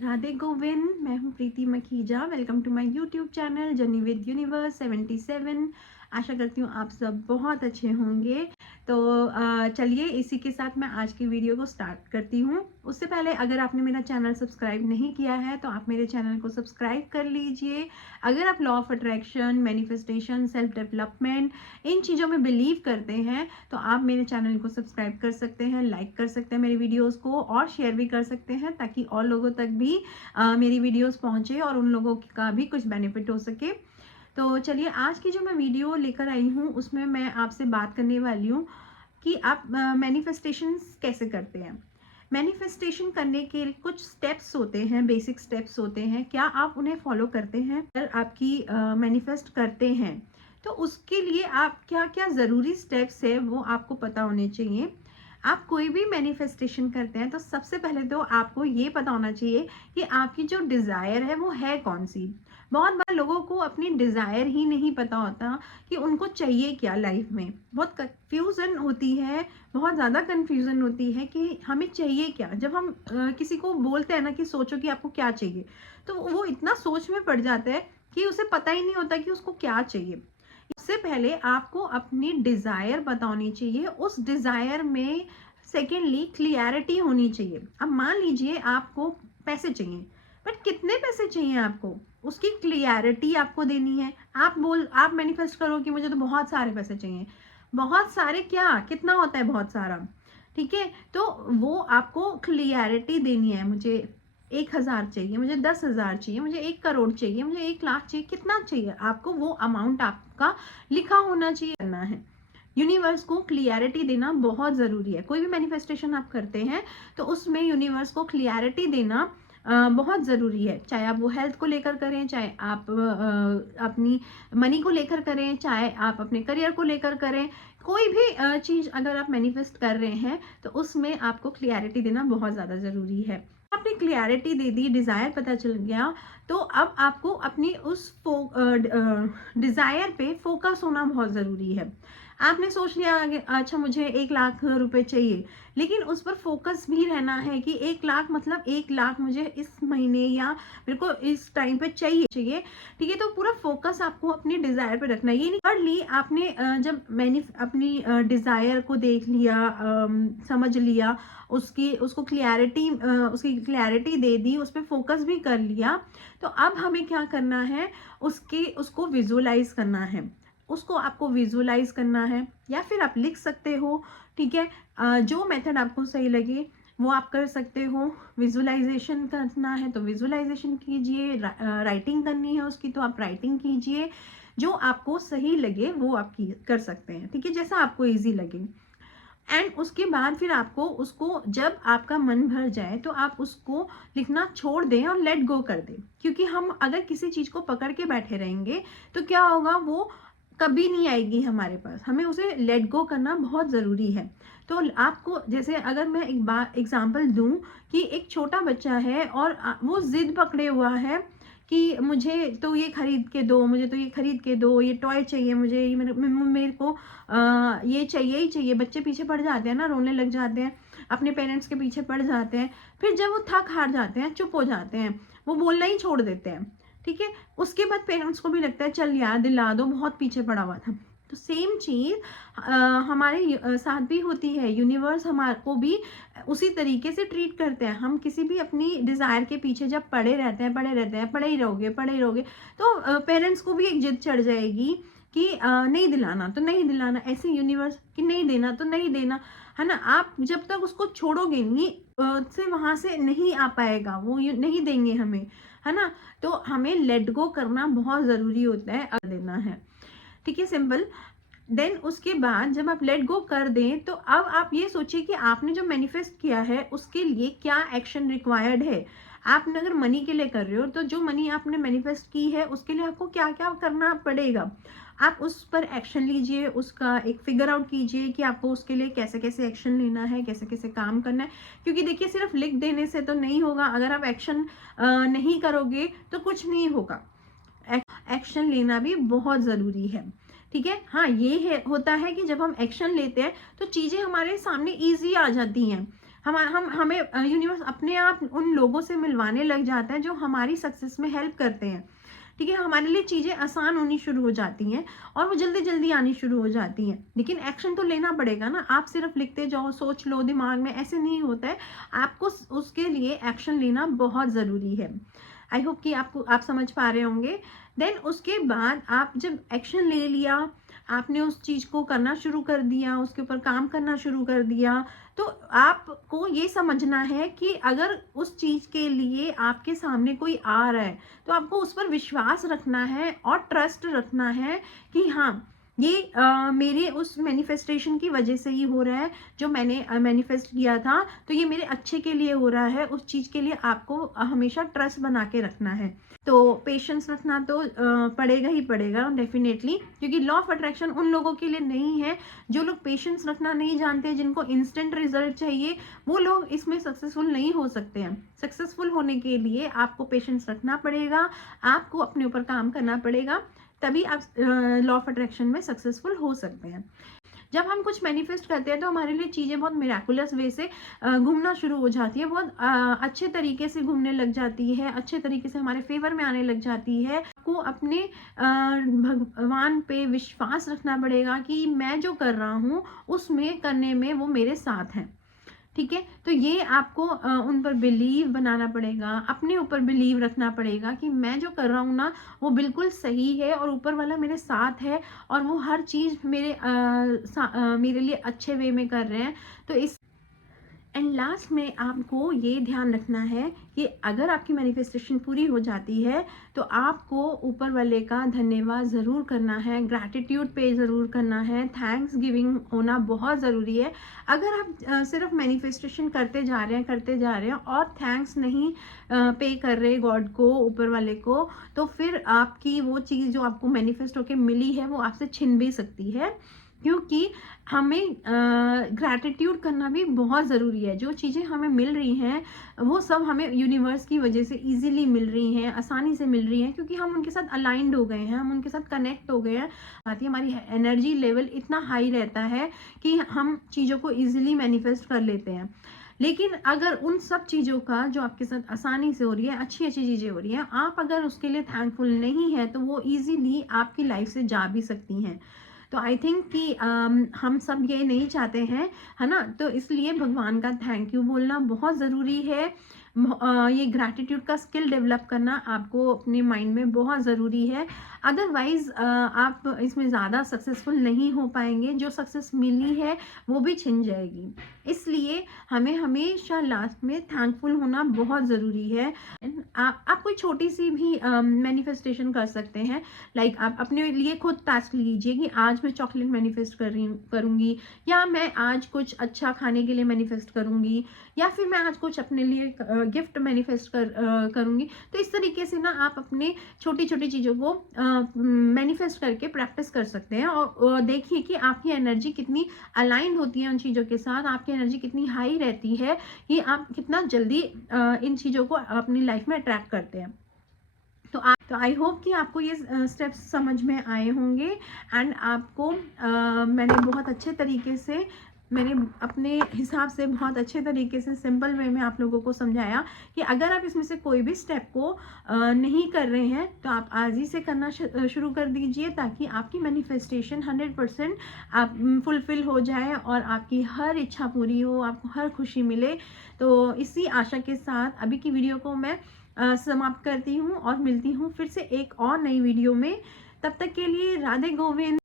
राधे गोविंद। मैं हूँ Preeti Makhija. Welcome to my YouTube channel journey with universe 77। आशा करती हूँ आप सब बहुत अच्छे होंगे। तो चलिए इसी के साथ मैं आज की वीडियो को स्टार्ट करती हूँ। उससे पहले अगर आपने मेरा चैनल सब्सक्राइब नहीं किया है तो आप मेरे चैनल को सब्सक्राइब कर लीजिए। अगर आप law of attraction, manifestation, self development in चीज़ों में बिलीव करते हैं तो आप मेरे चैनल को सब्सक्राइब कर सकते हैं, लाइक कर सकते हैं मेरी वीडियोस को और शेयर भी कर सकते हैं ताकि और लोगों तक भी मेरी वीडियोस पहुंचे और उन लोगों का भी कुछ बेनिफिट हो सके। तो चलिए आज की जो मैं वीडियो लेकर आई हूँ उसमें मैं आपसे बात करने वाली हूँ कि आप मैनिफेस्टेशन कैसे करते हैं। मैनिफेस्टेशन करने के कुछ स्टेप्स होते हैं, बेसिक स्टेप्स होते हैं। क्या आप उन्हें फॉलो करते हैं? अगर आपकी मैनिफेस्ट करते हैं तो उसके लिए आप क्या क्या ज़रूरी स्टेप्स है वो आपको पता होने चाहिए। आप कोई भी मैनिफेस्टेशन करते हैं तो सबसे पहले तो आपको ये पता होना चाहिए कि आपकी जो डिज़ायर है वो है कौन सी। बहुत बार लोगों को अपनी डिज़ायर ही नहीं पता होता कि उनको चाहिए क्या लाइफ में। बहुत कंफ्यूजन होती है, बहुत ज़्यादा कंफ्यूजन होती है कि हमें चाहिए क्या। जब हम किसी को बोलते हैं ना कि सोचो कि आपको क्या चाहिए, तो वो इतना सोच में पड़ जाता है कि उसे पता ही नहीं होता कि उसको क्या चाहिए। इससे पहले आपको अपनी डिजायर बतानी चाहिए। उस डिजायर में सेकेंडली क्लियरिटी होनी चाहिए। अब मान लीजिए आपको पैसे चाहिए, बट कितने पैसे चाहिए आपको, उसकी क्लियरिटी आपको देनी है। आप मैनिफेस्ट करो कि मुझे तो बहुत सारे पैसे चाहिए। बहुत सारे क्या, कितना होता है बहुत सारा, ठीक है। तो वो आपको क्लियरिटी देनी है। मुझे 1,000 चाहिए, मुझे 10,000 चाहिए, मुझे 1 करोड़ चाहिए, मुझे 1 लाख चाहिए, कितना चाहिए आपको, वो अमाउंट आपका लिखा होना चाहिए। करना है, यूनिवर्स को क्लियरिटी देना बहुत ज़रूरी है। कोई भी मैनिफेस्टेशन आप करते हैं तो उसमें यूनिवर्स को क्लियरिटी देना बहुत ज़रूरी है। चाहे आप वो हेल्थ को लेकर करें, चाहे आप अपनी मनी को लेकर करें, चाहे आप अपने करियर को लेकर करें। कोई भी चीज़ अगर आप मैनिफेस्ट कर रहे हैं तो उसमें आपको क्लियरिटी देना बहुत ज़्यादा ज़रूरी है। आपने क्लियरिटी दे दी, डिज़ायर पता चल गया, तो अब आपको अपनी उस डिज़ायर पे फोकस होना बहुत ज़रूरी है। आपने सोच लिया अच्छा मुझे 1 लाख रुपए चाहिए, लेकिन उस पर फोकस भी रहना है कि 1 लाख मतलब 1 लाख मुझे इस महीने या मेरे को इस टाइम पे चाहिए। ठीक है, तो पूरा फोकस आपको अपनी डिजायर पे रखना है। ये नहीं कर ली आपने, जब मैंने अपनी डिजायर को देख लिया, समझ लिया, उसकी क्लैरिटी दे दी, उस पर फोकस भी कर लिया, तो अब हमें क्या करना है, उसको विजुअलाइज करना है। उसको आपको विजुअलाइज करना है या फिर आप लिख सकते हो। ठीक है, जो मेथड आपको सही लगे वो आप कर सकते हो। विजुअलाइजेशन करना है तो विजुअलाइजेशन कीजिए, राइटिंग करनी है उसकी तो आप राइटिंग कीजिए। जो आपको सही लगे वो आप कर सकते हैं। ठीक है, जैसा आपको इजी लगे। एंड उसके बाद फिर आपको उसको, जब आपका मन भर जाए तो आप उसको लिखना छोड़ दें और लेट गो कर दें। क्योंकि हम अगर किसी चीज़ को पकड़ के बैठे रहेंगे तो क्या होगा, वो कभी नहीं आएगी हमारे पास। हमें उसे लेट गो करना बहुत ज़रूरी है। तो आपको, जैसे अगर मैं एक बार एग्जांपल दूं कि एक छोटा बच्चा है और वो जिद पकड़े हुआ है कि मुझे तो ये खरीद के दो, मुझे तो ये खरीद के दो, ये टॉय चाहिए मुझे, ये मेरे को ये चाहिए ही चाहिए। बच्चे पीछे पड़ जाते हैं ना, रोने लग जाते हैं, अपने पेरेंट्स के पीछे पड़ जाते हैं। फिर जब वो थक हार जाते हैं, चुप हो जाते हैं, वो बोलना ही छोड़ देते हैं। ठीक है, उसके बाद पेरेंट्स को भी लगता है चल यार दिला दो, बहुत पीछे पड़ा हुआ था। तो सेम चीज हमारे साथ भी होती है। यूनिवर्स हमारे को भी उसी तरीके से ट्रीट करते हैं। हम किसी भी अपनी डिजायर के पीछे जब पड़े रहते हैं, पड़े ही रहोगे, तो पेरेंट्स को भी एक जिद चढ़ जाएगी कि नहीं दिलाना तो नहीं दिलाना, ऐसे यूनिवर्स कि नहीं देना तो नहीं देना, है ना। आप जब तक उसको छोड़ोगे नहीं से वहां से नहीं आ पाएगा, वो नहीं देंगे हमें, है ना। तो हमें लेट गो करना बहुत जरूरी होता है, देना है। ठीक है, सिंपल। देन उसके बाद जब आप लेट गो कर दें तो अब आप ये सोचिए कि आपने जो मैनिफेस्ट किया है उसके लिए क्या एक्शन रिक्वायर्ड है। आपने अगर मनी के लिए कर रहे हो तो जो मनी आपने मैनिफेस्ट की है उसके लिए आपको क्या क्या करना पड़ेगा, आप उस पर एक्शन लीजिए। उसका एक फिगर आउट कीजिए कि आपको उसके लिए कैसे कैसे एक्शन लेना है, कैसे कैसे काम करना है। क्योंकि देखिए सिर्फ लिख देने से तो नहीं होगा, अगर आप एक्शन नहीं करोगे तो कुछ नहीं होगा। एक्शन लेना भी बहुत ज़रूरी है। ठीक है, हाँ ये है, होता है कि जब हम एक्शन लेते हैं तो चीज़ें हमारे सामने इजी आ जाती हैं। हम हमें यूनिवर्स अपने आप उन लोगों से मिलवाने लग जाता है जो हमारी सक्सेस में हेल्प करते हैं। ठीक है, हमारे लिए चीज़ें आसान होनी शुरू हो जाती हैं और वो जल्दी जल्दी आनी शुरू हो जाती हैं। लेकिन एक्शन तो लेना पड़ेगा ना, आप सिर्फ लिखते जाओ, सोच लो दिमाग में, ऐसे नहीं होता है। आपको उसके लिए एक्शन लेना बहुत ज़रूरी है। आई होप कि आप समझ पा रहे होंगे। देन उसके बाद आप जब एक्शन ले लिया, आपने उस चीज़ को करना शुरू कर दिया, उसके ऊपर काम करना शुरू कर दिया, तो आपको ये समझना है कि अगर उस चीज़ के लिए आपके सामने कोई आ रहा है, तो आपको उस पर विश्वास रखना है और ट्रस्ट रखना है कि हाँ, ये मेरे उस मैनिफेस्टेशन की वजह से ही हो रहा है। जो मैंने मैनिफेस्ट किया था, तो ये मेरे अच्छे के लिए हो रहा है। उस चीज़ के लिए आपको हमेशा ट्रस्ट बना के रखना है। तो पेशेंस रखना तो पड़ेगा ही पड़ेगा डेफिनेटली, क्योंकि लॉ ऑफ अट्रैक्शन उन लोगों के लिए नहीं है जो लोग पेशेंस रखना नहीं जानते, जिनको इंस्टेंट रिजल्ट चाहिए, वो लोग इसमें सक्सेसफुल नहीं हो सकते हैं। सक्सेसफुल होने के लिए आपको पेशेंस रखना पड़ेगा, आपको अपने ऊपर काम करना पड़ेगा, तभी आप लॉ ऑफ अट्रैक्शन में सक्सेसफुल हो सकते हैं। जब हम कुछ मैनिफेस्ट करते हैं तो हमारे लिए चीज़ें बहुत मिराकुलस वे से घूमना शुरू हो जाती है, बहुत अच्छे तरीके से घूमने लग जाती है, अच्छे तरीके से हमारे फेवर में आने लग जाती है। आपको अपने भगवान पे विश्वास रखना पड़ेगा कि मैं जो कर रहा हूँ उसमें करने में वो मेरे साथ हैं। ठीक है, तो ये आपको उन पर बिलीव बनाना पड़ेगा, अपने ऊपर बिलीव रखना पड़ेगा कि मैं जो कर रहा हूँ ना, वो बिल्कुल सही है और ऊपर वाला मेरे साथ है और वो हर चीज़ मेरे लिए अच्छे वे में कर रहे हैं। तो इस एंड लास्ट में आपको ये ध्यान रखना है कि अगर आपकी मैनिफेस्टेशन पूरी हो जाती है, तो आपको ऊपर वाले का धन्यवाद ज़रूर करना है, ग्रैटिट्यूड पे ज़रूर करना है, थैंक्स गिविंग होना बहुत ज़रूरी है। अगर आप सिर्फ मैनिफेस्टेशन करते जा रहे हैं और थैंक्स नहीं पे कर रहे गॉड को, ऊपर वाले को, तो फिर आपकी वो चीज़ जो आपको मैनिफेस्ट होके मिली है वो आपसे छिन भी सकती है, क्योंकि हमें ग्रैटिट्यूड करना भी बहुत ज़रूरी है। जो चीज़ें हमें मिल रही हैं, वो सब हमें यूनिवर्स की वजह से ईज़िली मिल रही हैं, आसानी से मिल रही हैं, क्योंकि हम उनके साथ अलाइंड हो गए हैं, हम उनके साथ कनेक्ट हो गए हैं। साथ ही हमारी एनर्जी लेवल इतना हाई रहता है कि हम चीज़ों को ईज़िली मैनिफेस्ट कर लेते हैं। लेकिन अगर उन सब चीज़ों का जो आपके साथ आसानी से हो रही है, अच्छी-अच्छी चीज़ें हो रही हैं, आप अगर उसके लिए थैंकफुल नहीं हैं, तो वो ईज़िली आपकी लाइफ़ से जा भी सकती हैं। तो आई थिंक कि हम सब ये नहीं चाहते हैं, है ना? तो इसलिए भगवान का थैंक यू बोलना बहुत ज़रूरी है। ये ग्रैटिट्यूड का स्किल डेवलप करना आपको अपने माइंड में बहुत ज़रूरी है। अदरवाइज़ आप इसमें ज़्यादा सक्सेसफुल नहीं हो पाएँगे, जो सक्सेस मिली है वो भी छिन जाएगी। इसलिए हमें हमेशा लास्ट में थैंकफुल होना बहुत ज़रूरी है। आप कोई छोटी-सी भी मैनिफेस्टेशन कर सकते हैं। लाइक आप अपने लिए खुद टास्क लीजिए कि आज मैं चॉकलेट मैनिफेस्ट करूँगी, या मैं आज कुछ अच्छा खाने के लिए मैनिफेस्ट करूँगी, या फिर मैं आज कुछ अपने लिए गिफ्ट मैनिफेस्ट करूँगी। तो इस तरीके से ना आप अपने छोटी-छोटी चीज़ों को मैनिफेस्ट करके प्रैक्टिस कर सकते हैं और देखिए कि आपकी एनर्जी कितनी अलाइन होती है उन चीज़ों के साथ, आपकी एनर्जी कितनी हाई रहती है कि आप कितना जल्दी इन चीज़ों को अपनी लाइफ में अट्रैक्ट करते हैं। तो आई होप कि आपको ये स्टेप्स समझ में आए होंगे एंड आपको मैंने बहुत अच्छे तरीके से, मैंने अपने हिसाब से बहुत अच्छे तरीके से सिंपल वे में आप लोगों को समझाया कि अगर आप इसमें से कोई भी स्टेप को नहीं कर रहे हैं, तो आप आज ही से करना शुरू कर दीजिए, ताकि आपकी मैनिफेस्टेशन 100% आप फुलफिल हो जाए और आपकी हर इच्छा पूरी हो, आपको हर खुशी मिले। तो इसी आशा के साथ अभी की वीडियो को मैं समाप्त करती हूँ और मिलती हूँ फिर से एक और नई वीडियो में। तब तक के लिए राधे गोविंद।